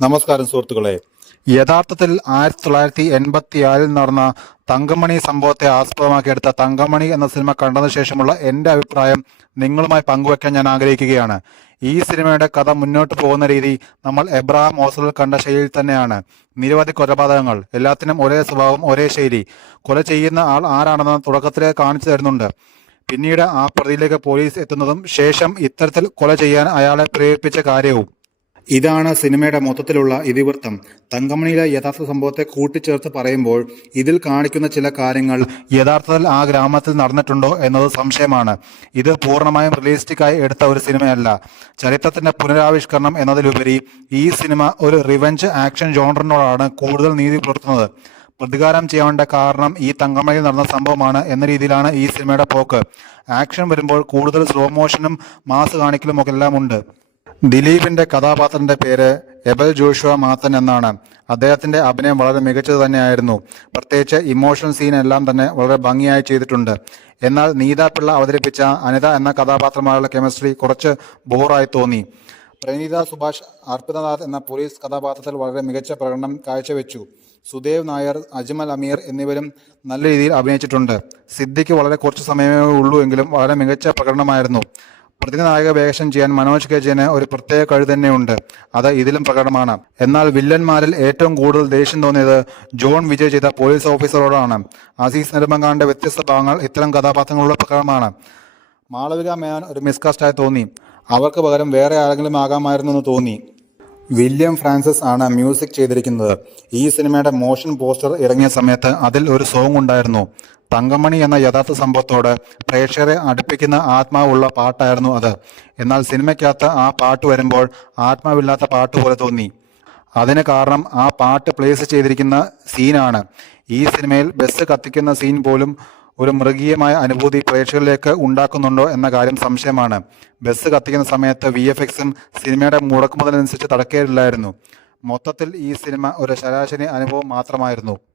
നമസ്കാരം സുഹൃത്തുക്കളെ. യഥാർത്ഥത്തിൽ 1986 നടന്ന തങ്കമണി സംഭവത്തെ ആസ്പദമാക്കിയെടുത്ത തങ്കമണി എന്ന സിനിമ കണ്ടതിനു ശേഷമുള്ള എൻ്റെ അഭിപ്രായം നിങ്ങളുമായി പങ്കുവയ്ക്കാൻ ഞാൻ ആഗ്രഹിക്കുകയാണ്. ഈ സിനിമയുടെ കഥ മുന്നോട്ട് പോകുന്ന രീതി നമ്മൾ എബ്രഹാം ഓസ്ലർ കണ്ട ശൈലിയിൽ തന്നെയാണ്. നിരവധി കൊലപാതകങ്ങൾ, എല്ലാത്തിനും ഒരേ സ്വഭാവം, ഒരേ ശൈലി. കൊല ചെയ്യുന്ന ആൾ ആരാണെന്ന് തുടക്കത്തിലേ കാണിച്ചു തരുന്നുണ്ട്. പിന്നീട് ആ പ്രതിയിലേക്ക് പോലീസ് എത്തുന്നതും ശേഷം ഇത്തരത്തിൽ കൊല ചെയ്യാൻ അയാളെ പ്രേരിപ്പിച്ച കാര്യവും. ഇതാണ് സിനിമയുടെ മൊത്തത്തിലുള്ള ഇതിവൃത്തം. തങ്കമണിയിലെ യഥാർത്ഥ സംഭവത്തെ കൂട്ടിച്ചേർത്ത് പറയുമ്പോൾ ഇതിൽ കാണിക്കുന്ന ചില കാര്യങ്ങൾ യഥാർത്ഥത്തിൽ ആ ഗ്രാമത്തിൽ നടന്നിട്ടുണ്ടോ എന്നത് സംശയമാണ്. ഇത് പൂർണ്ണമായും റിയലിസ്റ്റിക്കായി എടുത്ത ഒരു സിനിമയല്ല. ചരിത്രത്തിന്റെ പുനരാവിഷ്കരണം എന്നതിലുപരി ഈ സിനിമ ഒരു റിവെഞ്ച് ആക്ഷൻ ജോണറിനോടാണ് കൂടുതൽ നീതി പുലർത്തുന്നത്. പ്രതികാരം ചെയ്യേണ്ട കാരണം ഈ തങ്കമണിയിൽ നടന്ന സംഭവമാണ് എന്ന രീതിയിലാണ് ഈ സിനിമയുടെ പോക്ക്. ആക്ഷൻ വരുമ്പോൾ കൂടുതൽ സ്ലോ മോഷനും മാസ് കാണിക്കലും ഒക്കെ എല്ലാം ഉണ്ട്. ദിലീപിന്റെ കഥാപാത്രത്തിന്റെ പേര് എബൽ ജോഷുവ മാത്തൻ എന്നാണ്. അദ്ദേഹത്തിന്റെ അഭിനയം വളരെ മികച്ചത് തന്നെയായിരുന്നു. പ്രത്യേകിച്ച് ഇമോഷണൽ സീൻ എല്ലാം തന്നെ വളരെ ഭംഗിയായി ചെയ്തിട്ടുണ്ട്. എന്നാൽ നീത പിള്ള അവതരിപ്പിച്ച അനിത എന്ന കഥാപാത്രമായുള്ള കെമിസ്ട്രി കുറച്ച് ബോറായി തോന്നി. പ്രണീത സുഭാഷ് അർപ്പിതനാഥ് എന്ന പോലീസ് കഥാപാത്രത്തിൽ വളരെ മികച്ച പ്രകടനം കാഴ്ചവെച്ചു. സുദേവ് നായർ, അജ്മൽ അമീർ എന്നിവരും നല്ല രീതിയിൽ അഭിനയിച്ചിട്ടുണ്ട്. സിദ്ദിഖ് വളരെ കുറച്ച് സമയമേ ഉള്ളൂ എങ്കിലും വളരെ മികച്ച പ്രകടനമായിരുന്നു. പ്രതിനായക വേഷം ചെയ്യാൻ മനോജ് കെ ജയന് ഒരു പ്രത്യേക കഴിവ് തന്നെയുണ്ട്. അത് ഇതിലും പ്രകടമാണ്. എന്നാൽ വില്ലന്മാരിൽ ഏറ്റവും കൂടുതൽ ദേഷ്യം തോന്നിയത് ജോൺ വിജയ് ചെയ്ത പോലീസ് ഓഫീസറോടാണ്. അസീസ് നെടുമങ്ങാന്റെ വ്യത്യസ്ത ഭാഗങ്ങൾ ഇത്തരം കഥാപാത്രങ്ങളുടെ പ്രകടനമാണ്. മാളവിക മേനോൻ ഒരു മിസ്കാസ്റ്റായി തോന്നി. അവർക്ക് പകരം വേറെ ആരെങ്കിലും ആകാമായിരുന്നു എന്ന് തോന്നി. വില്യം ഫ്രാൻസിസ് ആണ് മ്യൂസിക് ചെയ്തിരിക്കുന്നത്. ഈ സിനിമയുടെ മോഷൻ പോസ്റ്റർ ഇറങ്ങിയ സമയത്ത് അതിൽ ഒരു സോങ് ഉണ്ടായിരുന്നു. തങ്കമണി എന്ന യഥാർത്ഥ സംഭവത്തോട് പ്രേക്ഷകരെ അടുപ്പിക്കുന്ന ആത്മാവുള്ള പാട്ടായിരുന്നു അത്. എന്നാൽ സിനിമയ്ക്കകത്ത് ആ പാട്ട് വരുമ്പോൾ ആത്മാവില്ലാത്ത പാട്ട് പോലെ തോന്നി. അതിന് കാരണം ആ പാട്ട് പ്ലേസ് ചെയ്തിരിക്കുന്ന സീനാണ്. ഈ സിനിമയിൽ ബസ് കത്തിക്കുന്ന സീൻ പോലും ഒരു മൃഗീയമായ അനുഭൂതി പ്രേക്ഷകരിലേക്ക് ഉണ്ടാക്കുന്നുണ്ടോ എന്ന കാര്യം സംശയമാണ്. ബസ് കത്തിക്കുന്ന സമയത്ത് VFXും സിനിമയുടെ മുടക്കുമുതലനുസരിച്ച് തടക്കേറില്ലായിരുന്നു. മൊത്തത്തിൽ ഈ സിനിമ ഒരു ശരാശരി അനുഭവം മാത്രമായിരുന്നു.